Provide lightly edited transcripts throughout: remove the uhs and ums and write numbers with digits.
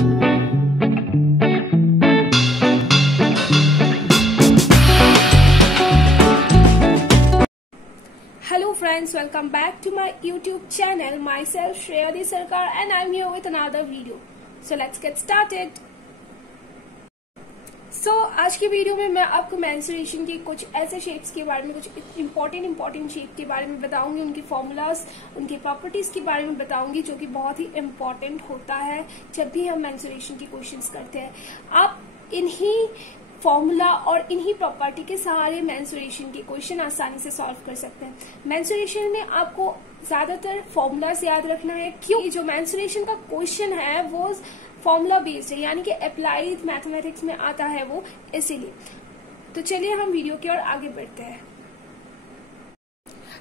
Hello friends, welcome back to my YouTube channel. Myself Shreyadi Sarkar and I'm here with another video. So let's get started. आज की video में मैं आपको menstruation के कुछ ऐसे शेप्स के बारे में, कुछ इम्पोर्टेंट शेप के बारे में बताऊंगी, उनके फॉर्मूलाज, उनके प्रॉपर्टीज के बारे में बताऊंगी, जो कि बहुत ही इम्पोर्टेंट होता है जब भी हम मेंस्ट्रुएशन के क्वेश्चंस करते हैं। आप इन्हीं फॉर्मूला और इन्हीं प्रॉपर्टी के सहारे मेंस्ट्रुएशन के क्वेश्चन आसानी से सॉल्व कर सकते हैं। मेंस्ट्रुएशन में आपको ज्यादातर फॉर्मूलाज याद रखना है, क्योंकि जो मेंस्ट्रुएशन का क्वेश्चन है वो फॉर्मूला बेस्ड है, यानी कि अप्लाइड मैथमेटिक्स में आता है वो, इसीलिए। तो चलिए हम वीडियो की ओर आगे बढ़ते हैं।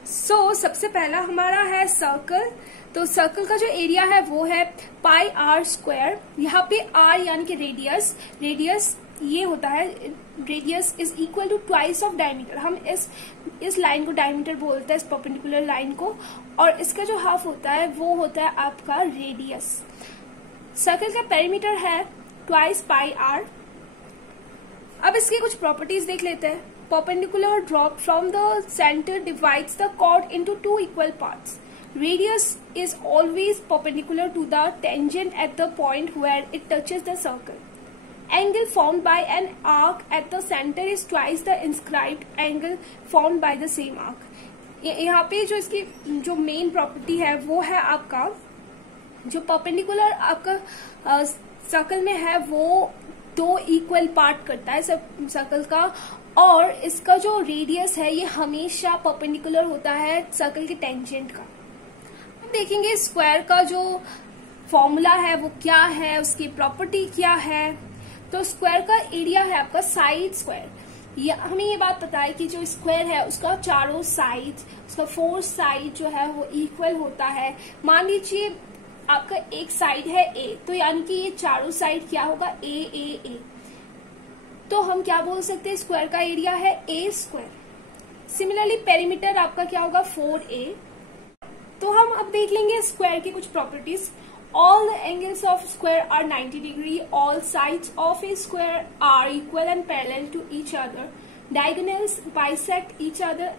सबसे पहला हमारा है सर्कल। तो सर्कल का जो एरिया है वो है पाई आर स्क्वायर। यहाँ पे आर यानी कि रेडियस ये होता है, radius is equal to twice of diameter. हम इस लाइन को डायमीटर बोलते हैं, इस परपेंडिकुलर लाइन को, और इसका जो हाफ होता है वो होता है आपका रेडियस। सर्कल का पेरीमीटर है ट्वाइस पाई आर। अब इसकी कुछ प्रॉपर्टीज देख लेते हैं। Perpendicular drop from the centre divides the chord into two equal parts. Radius is always perpendicular to the tangent at the point where it touches the circle. Angle formed by an arc at the center is twice the inscribed angle formed by the same arc. यहाँ पे जो इसकी जो main property है वो है आपका जो परपेंडिकुलर आपका सर्कल में है वो दो इक्वल पार्ट करता है सर्कल का, और इसका जो रेडियस है ये हमेशा परपेंडिकुलर होता है सर्कल के टेंजेंट का। अब देखेंगे स्क्वायर का जो फॉर्मूला है वो क्या है, उसकी प्रॉपर्टी क्या है। तो स्क्वायर का एरिया है आपका साइड स्क्वायर। हमें ये बात पता है कि जो स्क्वायर है उसका चारों साइड, उसका 4 साइड जो है वो इक्वल होता है। मान लीजिए आपका एक साइड है ए, तो यानी कि ये चारों साइड क्या होगा, ए। तो हम क्या बोल सकते हैं, स्क्वायर का एरिया है ए स्क्वायर। सिमिलरली पेरीमीटर आपका क्या होगा, 4a। तो हम अब देख लेंगे स्क्वायर की कुछ properties. All the angles of square are 90 degree. All sides of a square are equal and parallel to each other. Diagonals bisect each other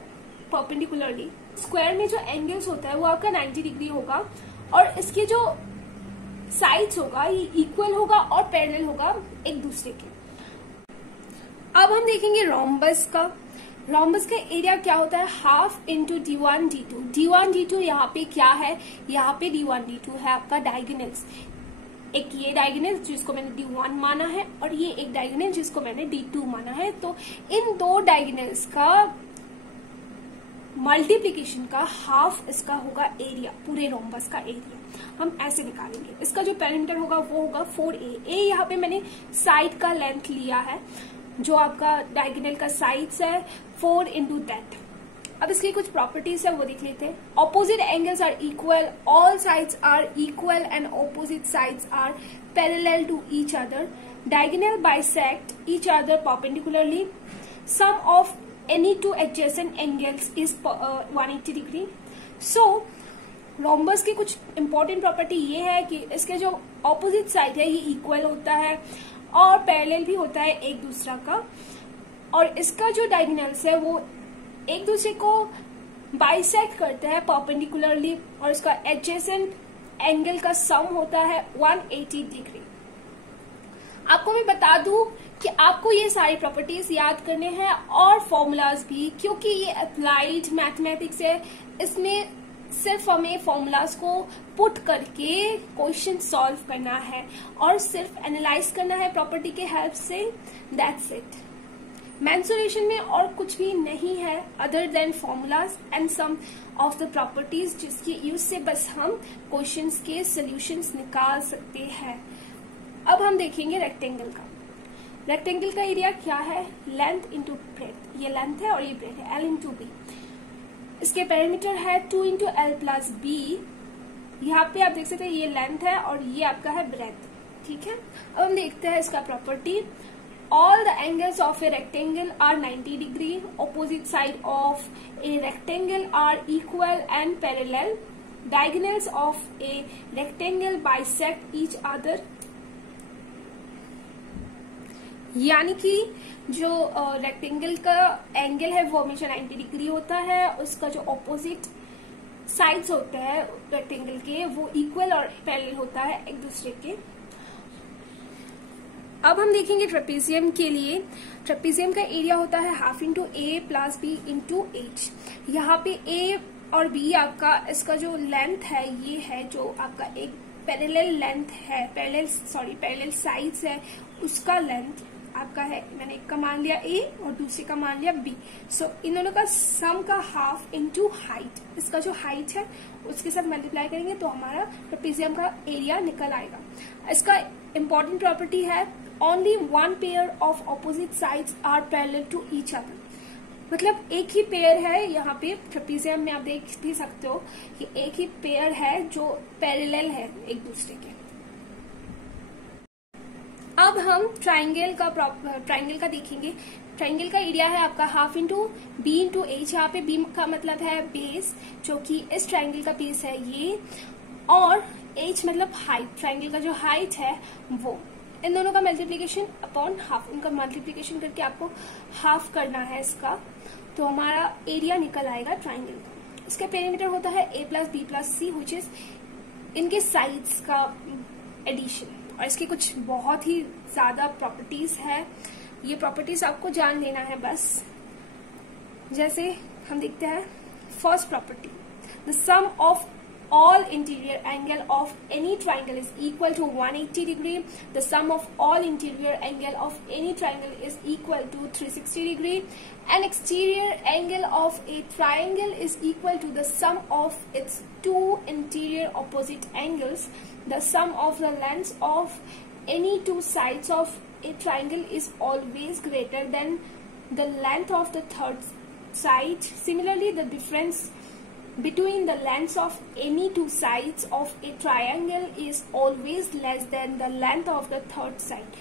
perpendicularly. Square में जो angles होता है वो आपका 90 डिग्री होगा, और इसके जो sides होगा ये equal होगा और parallel होगा एक दूसरे के। अब हम देखेंगे रोम्बस का। रोम्बस का एरिया क्या होता है, half into D1 D2। D1 D2 यहाँ पे क्या है, यहाँ पे D1 D2 है आपका डायगोनल्स। एक ये डायगोनल जिसको मैंने D1 माना है, और ये एक डायगोनल जिसको मैंने D2 माना है। तो इन दो डायगोनल्स का मल्टीप्लीकेशन का हाफ इसका होगा एरिया, पूरे रोम्बस का एरिया हम ऐसे निकालेंगे। इसका जो पेरीमीटर होगा वो होगा 4a। यहाँ पे मैंने साइड का लेंथ लिया है, जो आपका डायगोनल का साइड्स है 4 इंटू दैट। अब इसकी कुछ प्रॉपर्टीज है वो देख लेते हैं। Opposite angles are equal, all sides are equal and opposite sides are parallel to each other. Diagonal bisect each other perpendicularly. Sum of any two adjacent angles is 180 degree. So rhombus की कुछ important property ये है कि इसके जो opposite side है ये equal होता है और पैरेलल भी होता है एक दूसरा का, और इसका जो डायगोनल्स है वो एक दूसरे को बाइसेक्ट करते हैं परपेंडिकुलरली, और इसका एडजेसेंट एंगल का सम होता है 180 डिग्री। आपको मैं बता दूं कि आपको ये सारी प्रॉपर्टीज याद करने हैं और फॉर्मूलाज भी, क्योंकि ये अप्लाइड मैथमेटिक्स है। इसमें सिर्फ हमें फॉर्मूलाज को पुट करके क्वेश्चन सॉल्व करना है और सिर्फ एनालाइज करना है प्रॉपर्टी के हेल्प से, दैट्स इट। मेंस्ट्रुएशन में और कुछ भी नहीं है other than formulas and some of the properties, जिसके यूज से बस हम क्वेश्चंस के सॉल्यूशंस निकाल सकते हैं। अब हम देखेंगे रेक्टेंगल का। रेक्टेंगल का एरिया क्या है, लेंथ इंटू ब्रेथ। ये लेंथ है और ये ब्रेथ है, L इंटू बी। इसके पेरीमीटर है 2 इंटू एल प्लस बी। यहाँ पे आप देख सकते हैं ये लेंथ है और ये आपका है ब्रेथ, ठीक है। अब हम देखते हैं इसका property. All the angles of a rectangle are 90 degree. Opposite side of a rectangle are equal and parallel. Diagonals of a rectangle bisect each other यानी कि जो रेक्टेंगल का एंगल है वो हमेशा 90 डिग्री होता है, उसका जो ऑपोजिट साइड्स होते हैं रेक्टेंगल के वो इक्वल और पैरेलल होता है एक दूसरे के। अब हम देखेंगे ट्रेपेजियम के लिए। ट्रेपेजियम का एरिया होता है हाफ इंटू ए प्लस बी इंटू एच। यहाँ पे ए और बी आपका इसका जो लेंथ है ये है जो आपका एक पैरेलल लेंथ है, पैरेलल साइड्स है, उसका लेंथ आपका है। मैंने एक का मान लिया ए और दूसरे का मान लिया बी। सो इन दोनों का सम का हाफ इंटू हाइट, इसका जो हाइट है उसके साथ मल्टीप्लाई करेंगे तो हमारा ट्रेपेजियम का एरिया निकल आएगा। इसका इंपॉर्टेंट प्रॉपर्टी है only one pair of opposite sides are parallel to each other. मतलब एक ही पेयर है, यहाँ पे ट्रेपेजियम में आप देख भी सकते हो कि एक ही पेयर है जो पैरेलल है एक दूसरे के। अब हम ट्राइंगल का देखेंगे। ट्राइंगल का एरिया है आपका half into B into H. यहाँ पे बी का मतलब है बेस, जो कि इस ट्राइंगल का बेस है ये, और एच मतलब हाइट, ट्राइंगल का जो हाइट है वो। इन दोनों का मल्टीप्लीकेशन अपॉन हाफ, उनका मल्टीप्लीकेशन करके आपको हाफ करना है इसका, तो हमारा एरिया निकल आएगा ट्राइंगल का। इसका पेरीमीटर होता है A plus B plus C, which is इनके साइड्स का एडिशन। और इसकी कुछ बहुत ही ज्यादा प्रॉपर्टीज है, ये प्रॉपर्टीज आपको जान लेना है बस। जैसे हम देखते हैं first property, the sum of all interior angle of any triangle is equal to 180 degree. The sum of all interior angle of any triangle is equal to 360 degree. An exterior angle of a triangle is equal to the sum of its two interior opposite angles. The sum of the lengths of any two sides of a triangle is always greater than the length of the third side. Similarly, the difference between the lengths of any two sides of a triangle is always less than the length of the third side.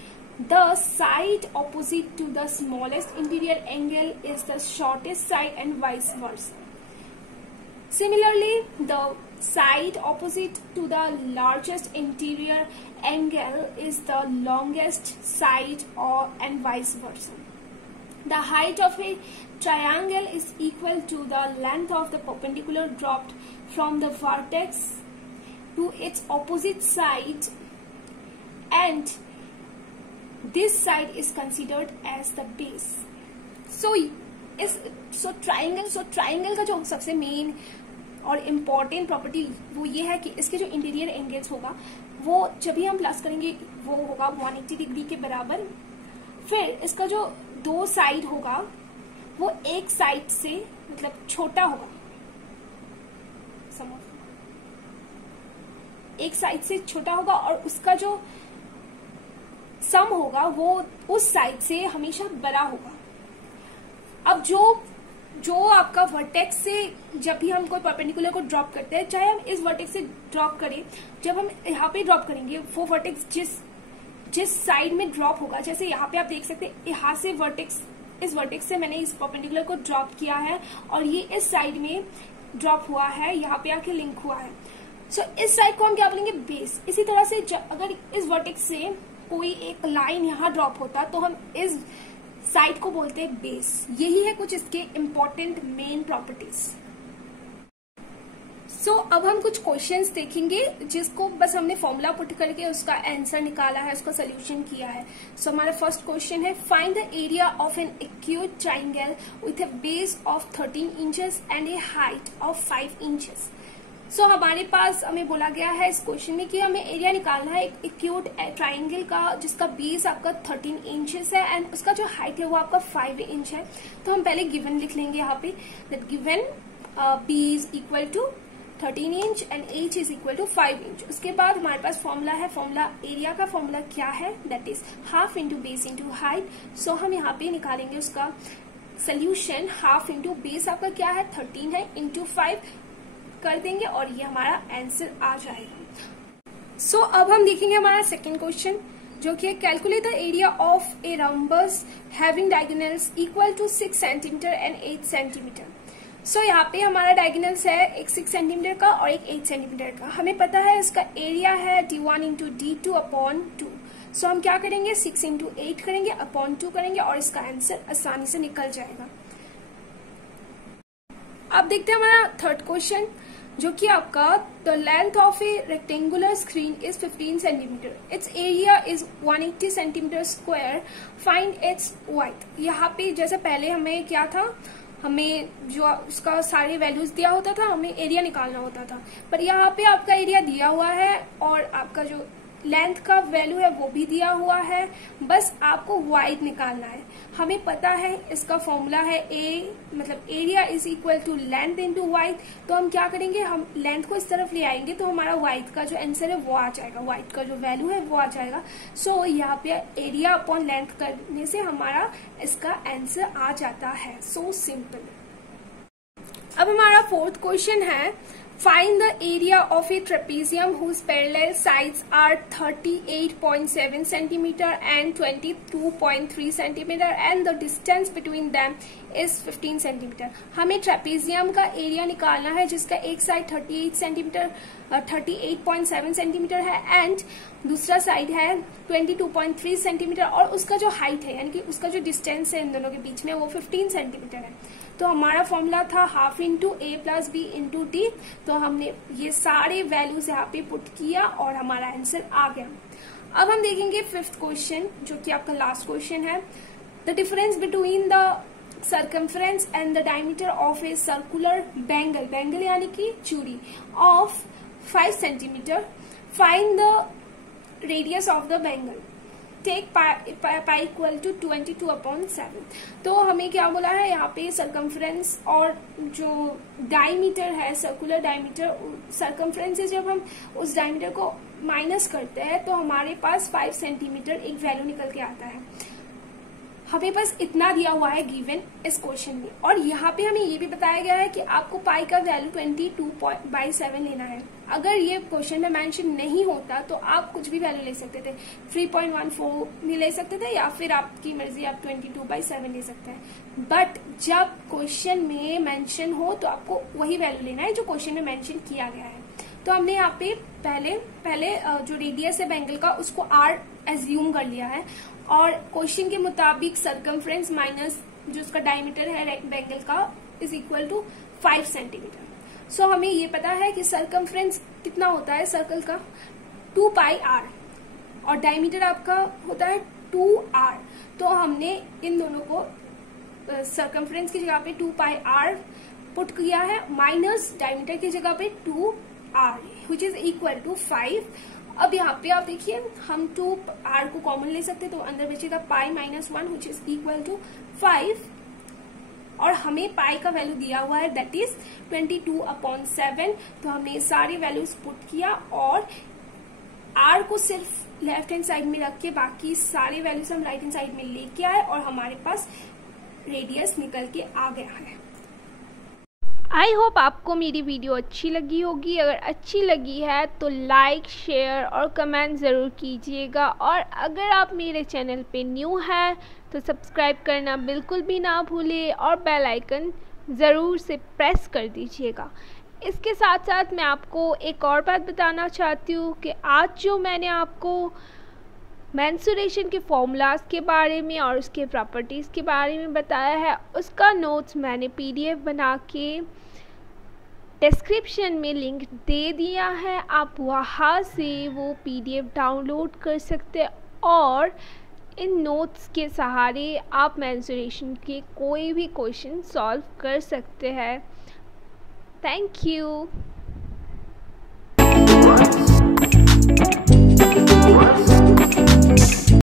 The side opposite to the smallest interior angle is the shortest side and vice versa. Similarly, the side opposite to the largest interior angle is the longest side and vice versa. The height of a triangle is equal to the length of the perpendicular dropped from the vertex to its opposite side, and this side is considered as the base. Triangle का जो सबसे main और important property वो ये है कि इसके जो इंटीरियर एंगल्स होगा वो जब भी हम प्लस करेंगे वो होगा 180 डिग्री के बराबर। फिर इसका जो दो साइड होगा वो एक साइड से मतलब छोटा होगा, एक साइड से छोटा होगा, और उसका जो सम होगा वो उस साइड से हमेशा बड़ा होगा। अब जो आपका वर्टेक्स से जब भी हम कोई परपेंडिकुलर को ड्रॉप करते हैं, चाहे हम इस वर्टेक्स से ड्रॉप करें, जब हम यहाँ पे ड्रॉप करेंगे वो वर्टेक्स जिस साइड में ड्रॉप होगा, जैसे यहाँ पे आप देख सकते हैं यहाँ से इस वर्टेक्स से मैंने इस परपेंडिकुलर को ड्रॉप किया है और ये इस साइड में ड्रॉप हुआ है, यहाँ पे आके लिंक हुआ है। सो इस साइड को हम क्या बोलेंगे, बेस। इसी तरह से अगर इस वर्टेक्स से कोई एक लाइन यहाँ ड्रॉप होता तो हम इस साइड को बोलते हैं बेस। यही है कुछ इसके इम्पोर्टेंट मेन प्रॉपर्टीज। अब हम कुछ क्वेश्चंस देखेंगे जिसको बस हमने फॉर्मूला पुट करके उसका आंसर निकाला है, उसका सोल्यूशन किया है। हमारा फर्स्ट क्वेश्चन है, find the area of an acute triangle with a base of 13 inches and A height of 5 inches. हमारे पास हमें बोला गया है इस क्वेश्चन में कि हमें एरिया निकालना है एक एक्यूट ट्राइंगल का जिसका बेस आपका 13 इंचेस है एंड उसका जो हाइट है वो आपका 5 इंच है। तो हम पहले गिवन लिख लेंगे यहाँ पे, that given B is equal to 13 inch and H is equal to 5 inch. उसके बाद हमारे पास फॉर्मूला है, फॉर्मूला एरिया का फॉर्मूला क्या है, that is half into base into height. हम यहाँ पे निकालेंगे उसका सोल्यूशन, हाफ इंटू बेस आपका क्या है 13 है इंटू 5 कर देंगे और ये हमारा आंसर आ जाएगा। अब हम देखेंगे हमारा सेकेंड क्वेश्चन जो कि calculate the area of a rhombus having diagonals equal to 6 centimetre and 8 centimetre. यहाँ पे हमारा डायगोनल्स है एक 6 सेंटीमीटर का और एक 8 सेंटीमीटर का। हमें पता है इसका एरिया है d1 इंटू d2 अपॉन 2। सो हम क्या करेंगे, 6 × 8 करेंगे, अपॉन 2 करेंगे और इसका आंसर आसानी से निकल जाएगा। अब देखते हैं हमारा थर्ड क्वेश्चन, जो कि आपका the length of A rectangular screen is 15 centimetre, it's area is 180 centimetre square, find its wide. यहाँ पे जैसे पहले हमें क्या था, हमें जो उसका सारे वैल्यूज दिया होता था, हमें एरिया निकालना होता था, पर यहाँ पे आपका एरिया दिया हुआ है और आपका जो लेंथ का वैल्यू है वो भी दिया हुआ है, बस आपको वाइड निकालना है। हमें पता है इसका फॉर्मूला है ए मतलब area is equal to length into wide. तो हम क्या करेंगे, हम लेंथ को इस तरफ ले आएंगे तो हमारा वाइड का जो आंसर है वो आ जाएगा, वाइड का जो वैल्यू है वो आ जाएगा। सो यहाँ पे एरिया अपॉन लेंथ करने से हमारा इसका आंसर आ जाता है। So simple. अब हमारा फोर्थ क्वेश्चन है, find the area of a trapezium whose parallel sides are 38.7 centimeter and 22.3 centimeter and the distance between them is 15 centimeter। हमें ट्रेपेजियम का एरिया निकालना है जिसका एक साइड 38.7 सेंटीमीटर है एंड दूसरा साइड है 22.3 सेंटीमीटर और उसका जो हाइट है यानी कि उसका जो डिस्टेंस है इन दोनों के बीच में वो 15 सेंटीमीटर है। तो हमारा फॉर्मूला था हाफ इंटू ए प्लस बी इंटू डी। तो हमने ये सारे वैल्यूज यहाँ पे पुट किया और हमारा आंसर आ गया। अब हम देखेंगे फिफ्थ क्वेश्चन, जो कि आपका लास्ट क्वेश्चन है। The difference between the circumference and the diameter of a circular bangle, bangle यानी कि चूड़ी, of 5 centimeter, find the radius of the bangle, take pi equal to 22/7। तो हमें क्या बोला है यहाँ पे, सर्कमफ्रेंस और जो डायमीटर है, सर्कुलर डायमीटर, सर्कमफ्रेंस से जब हम उस डायमीटर को माइनस करते हैं तो हमारे पास 5 सेंटीमीटर एक वैल्यू निकल के आता है। हमें बस इतना दिया हुआ है गिवन इस क्वेश्चन में, और यहाँ पे हमें ये भी बताया गया है कि आपको पाई का वैल्यू 22/7 लेना है। अगर ये क्वेश्चन में मेंशन नहीं होता तो आप कुछ भी वैल्यू ले सकते थे, 3.14 भी ले सकते थे या फिर आपकी मर्जी आप 22/7 ले सकते हैं। बट जब क्वेश्चन में मेंशन हो तो आपको वही वैल्यू लेना है जो क्वेश्चन में मेंशन किया गया है। तो हमने यहाँ पे पहले जो रेडियस है बैंगल का उसको r एज्यूम कर लिया है और क्वेश्चन के मुताबिक सर्कमफ्रेंस माइनस जो उसका डायमीटर है बैंगल का इज इक्वल टू 5 सेंटीमीटर। सो हमें ये पता है कि सर्कमफ्रेंस कितना होता है सर्कल का, 2πr और डायमीटर आपका होता है 2r। तो हमने इन दोनों को सर्कमफ्रेंस की जगह पे 2πr पुट किया है माइनस डायमीटर की जगह पे 2r which is equal to 5। अब यहाँ पे आप देखिए हम 2r को कॉमन ले सकते तो अंदर बचेगा पाई -1 विच इज इक्वल टू 5 और हमें पाई का वैल्यू दिया हुआ है दैट इज 22/7। तो हमने ये सारी वैल्यूज पुट किया और r को सिर्फ लेफ्ट हैंड साइड में रख के बाकी सारे वैल्यूज हम राइट हैंड साइड में लेके आए और हमारे पास रेडियस निकल के आ गया है। आई होप आपको मेरी वीडियो अच्छी लगी होगी। अगर अच्छी लगी है तो लाइक, शेयर और कमेंट ज़रूर कीजिएगा और अगर आप मेरे चैनल पे न्यू हैं तो सब्सक्राइब करना बिल्कुल भी ना भूलें और बेल आइकन ज़रूर से प्रेस कर दीजिएगा। इसके साथ साथ मैं आपको एक और बात बताना चाहती हूँ कि आज जो मैंने आपको मेंसुरेशन के फॉर्मूलाज के बारे में और उसके प्रॉपर्टीज़ के बारे में बताया है उसका नोट्स मैंने PDF बना के डिस्क्रिप्शन में लिंक दे दिया है। आप वहाँ से वो PDF डाउनलोड कर सकते हैं और इन नोट्स के सहारे आप मेंसुरेशन के कोई भी क्वेश्चन सॉल्व कर सकते हैं। Thank you.